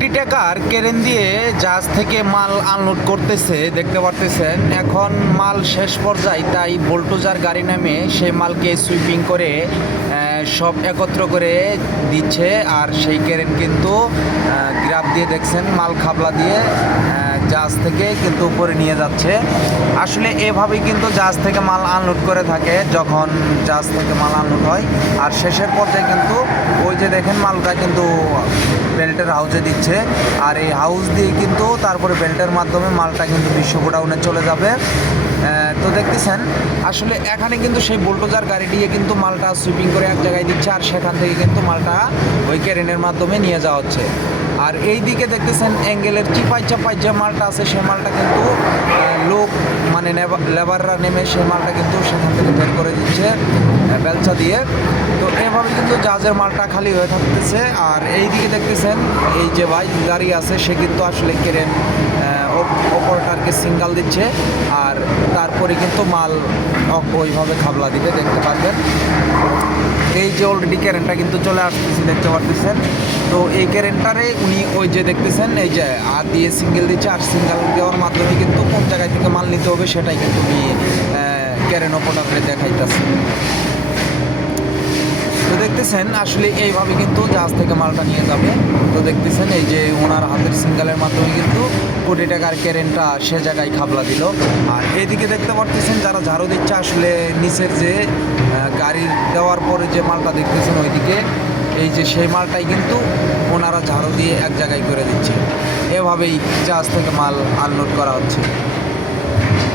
কোটি টাকার ক্রেন দিয়ে জাহাজ থেকে মাল আনলোড করতেছে, দেখতে পারতেছেন। এখন মাল শেষ পর্যায়ে, তাই বুলডোজার গাড়ি নামে সেই মালকে সুইপিং করে সব একত্র করে দিচ্ছে। আর সেই ক্রেন কিন্তু গ্রাব দিয়ে দেখছেন মাল খাবলা দিয়ে জাহাজ থেকে কিন্তু উপরে নিয়ে যাচ্ছে। আসলে এভাবেই কিন্তু জাহাজ থেকে মাল আনলোড করে থাকে যখন জাহাজ থেকে মাল আনলোড হয়। আর শেষের পর্যায়ে কিন্তু ওই যে দেখেন মালটা কিন্তু বেল্টের হাউজে দিচ্ছে। আর এই হাউস দিয়ে কিন্তু তারপরে বেল্টের মাধ্যমে মালটা কিন্তু বিশ্ব গোডাউনে চলে যাবে। তো দেখতেছেন আসলে এখানে কিন্তু সেই বুলডোজার গাড়ি দিয়ে কিন্তু মালটা সুইপিং করে এক জায়গায় দিচ্ছে, আর সেখান থেকে কিন্তু মালটা ওই ক্রেনের মাধ্যমে নিয়ে যাওয়া হচ্ছে। আর এই দিকে দেখতেছেন অ্যাঙ্গেলের চিপাই চাপাই যে মালটা আছে, সেই মালটা কিন্তু লোক মানে লেবাররা নেমে সেই মালটা কিন্তু সেখান থেকে বের করে দিচ্ছে বেলচা দিয়ে। তো এভাবে কিন্তু জাহাজের মালটা খালি হয়ে থাকতেছে। আর এই দিকে দেখতেছেন এই যে ভাই গাড়ি আছে, সে কিন্তু আসলে ক্রেন অপারেটরকে সিঙ্গাল দিচ্ছে। আর তারপরে কিন্তু মাল ওইভাবে খাবলা দিবে, দেখতে পারবেন। এই যে অলরেডি ক্রেনটা কিন্তু চলে আসতেছে, দেখতে পারতেছেন। তো এই ক্রেনটারে উনি ওই যে দেখতেছেন এই যে আর দিয়ে সিঙ্গেল দিচ্ছে, আর সিঙ্গেল দেওয়ার মাধ্যমে কিন্তু কোন জায়গায় থেকে মাল নিতে হবে সেটাই কিন্তু উনি ক্রেন অপারেটরে দেখাইতেছে। তো দেখতেছেন আসলে এইভাবে কিন্তু জাহাজ থেকে মালটা নিয়ে যাবে। তো দেখতেছেন এই যে ওনার হাতের সিঙ্গেলের মাধ্যমে কিন্তু কোটি টাকার ক্রেনটা সে জায়গায় খাবলা দিল। আর এদিকে দেখতে পারতেছেন যারা ঝাড়ু দিচ্ছে, আসলে নিচের যে গাড়ির দেওয়ার পরে যে মালটা দেখতেছেন ওইদিকে এই যে সেই মালটাই কিন্তু ওনারা ঝাড়ু দিয়ে এক জায়গায় করে দিচ্ছে। এভাবেই জাহাজ থেকে মাল আনলোড করা হচ্ছে।